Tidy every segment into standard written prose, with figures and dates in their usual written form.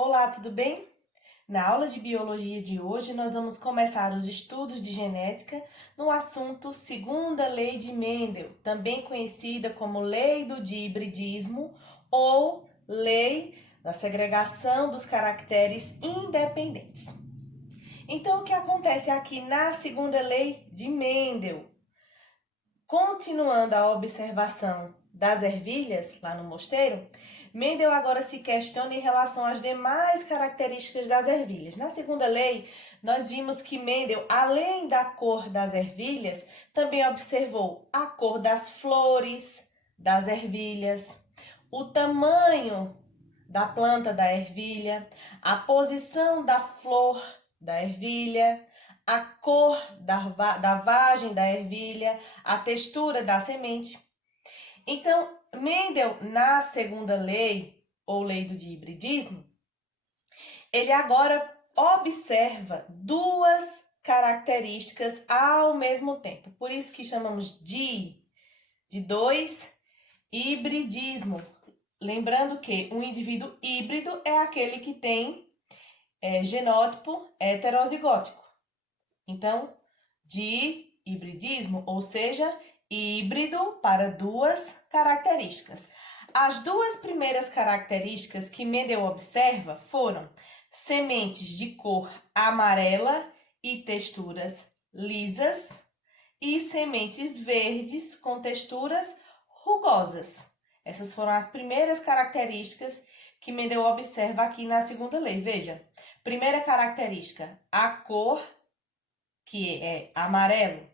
Olá, tudo bem? Na aula de biologia de hoje, nós vamos começar os estudos de genética no assunto Segunda Lei de Mendel, também conhecida como Lei do Dihibridismo ou Lei da Segregação dos Caracteres Independentes. Então, o que acontece aqui na Segunda Lei de Mendel? Continuando a observação das ervilhas lá no mosteiro, Mendel agora se questiona em relação às demais características das ervilhas. Na segunda lei, nós vimos que Mendel, além da cor das ervilhas, também observou a cor das flores das ervilhas, o tamanho da planta da ervilha, a posição da flor da ervilha, a cor da vagem da ervilha, a textura da semente. Então, Mendel, na segunda lei, ou lei do dihibridismo, ele agora observa duas características ao mesmo tempo. Por isso que chamamos de dois, hibridismo. Lembrando que um indivíduo híbrido é aquele que tem genótipo heterozigótico. Então, de hibridismo, ou seja, híbrido para duas características. As duas primeiras características que Mendel observa foram sementes de cor amarela e texturas lisas e sementes verdes com texturas rugosas. Essas foram as primeiras características que Mendel observa aqui na segunda lei. Veja, primeira característica, a cor, que é amarelo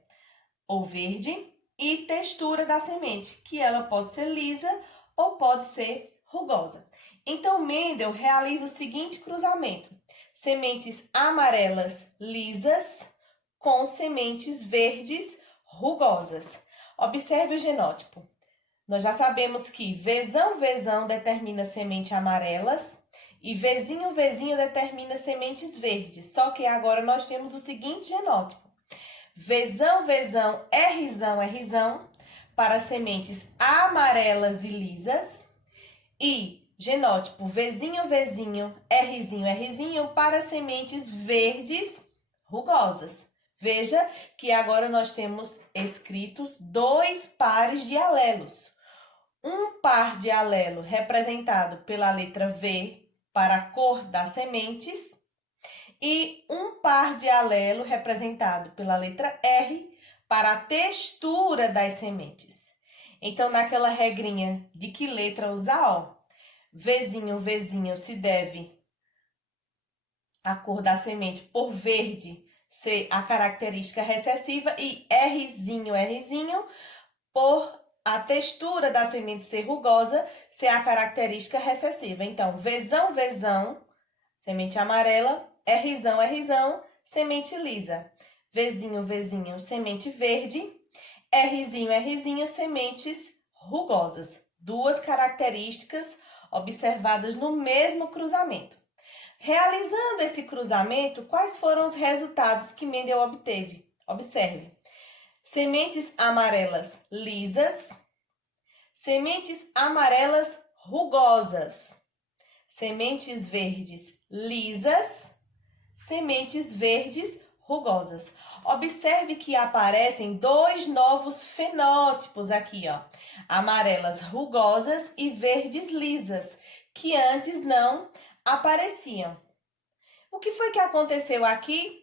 ou verde, e textura da semente, que ela pode ser lisa ou pode ser rugosa. Então, Mendel realiza o seguinte cruzamento: sementes amarelas lisas com sementes verdes rugosas. Observe o genótipo. Nós já sabemos que Vzão determina sementes amarelas e Vzinho determina sementes verdes. Só que agora nós temos o seguinte genótipo: Vzão, Rzão para sementes amarelas e lisas e genótipo Vzinho, Rzinho para sementes verdes rugosas. Veja que agora nós temos escritos dois pares de alelos. Um par de alelo representado pela letra V para a cor das sementes e um par de alelo representado pela letra R para a textura das sementes. Então, naquela regrinha de que letra usar, ó, Vzinho se deve a cor da semente por verde ser a característica recessiva e Rzinho por a textura da semente ser rugosa ser a característica recessiva. Então, Vzão, semente amarela, Rzão, semente lisa. Vzinho, semente verde. Rzinho, sementes rugosas. Duas características observadas no mesmo cruzamento. Realizando esse cruzamento, quais foram os resultados que Mendel obteve? Observe. Sementes amarelas lisas, sementes amarelas rugosas, sementes verdes lisas, sementes verdes rugosas. Observe que aparecem dois novos fenótipos aqui, ó, amarelas rugosas e verdes lisas, que antes não apareciam. O que foi que aconteceu aqui?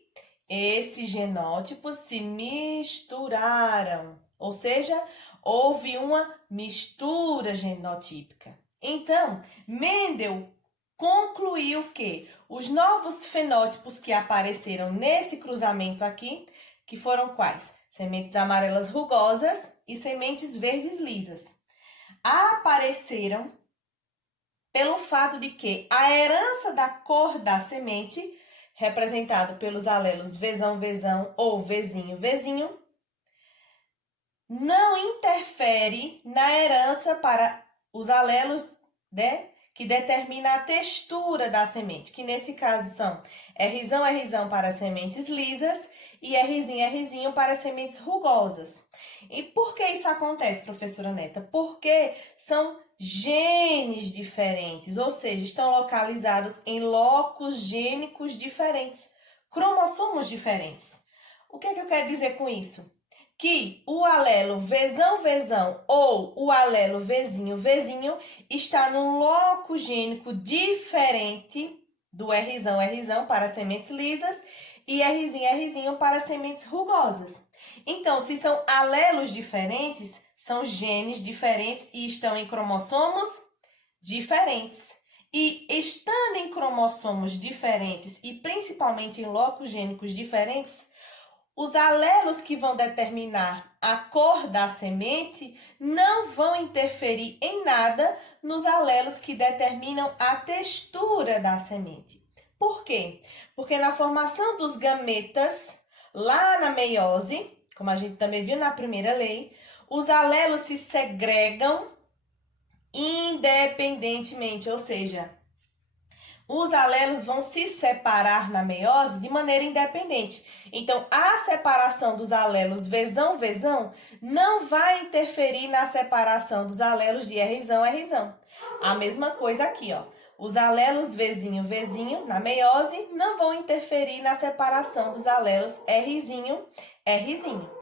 Esses genótipos se misturaram, ou seja, houve uma mistura genotípica. Então, Mendel concluiu que os novos fenótipos que apareceram nesse cruzamento aqui, que foram quais? Sementes amarelas rugosas e sementes verdes lisas, apareceram pelo fato de que a herança da cor da semente, representado pelos alelos Vzão ou Vzinho, não interfere na herança para os alelos que determina a textura da semente, que nesse caso são Rzão para sementes lisas e Rzinho para sementes rugosas. E por que isso acontece, professora Neta? Porque são genes diferentes, ou seja, estão localizados em locos gênicos diferentes, cromossomos diferentes. O que é que eu quero dizer com isso? Que o alelo Vzão ou o alelo Vzinho está num loco gênico diferente do Rzão para sementes lisas e Rzinho para sementes rugosas. Então, se são alelos diferentes, são genes diferentes e estão em cromossomos diferentes. E estando em cromossomos diferentes e principalmente em locos gênicos diferentes, os alelos que vão determinar a cor da semente não vão interferir em nada nos alelos que determinam a textura da semente. Por quê? Porque na formação dos gametas, lá na meiose, como a gente também viu na primeira lei, os alelos se segregam independentemente, ou seja, os alelos vão se separar na meiose de maneira independente. Então, a separação dos alelos Vzão não vai interferir na separação dos alelos de Rzão. A mesma coisa aqui, ó. Os alelos Vzinho na meiose não vão interferir na separação dos alelos Rzinho.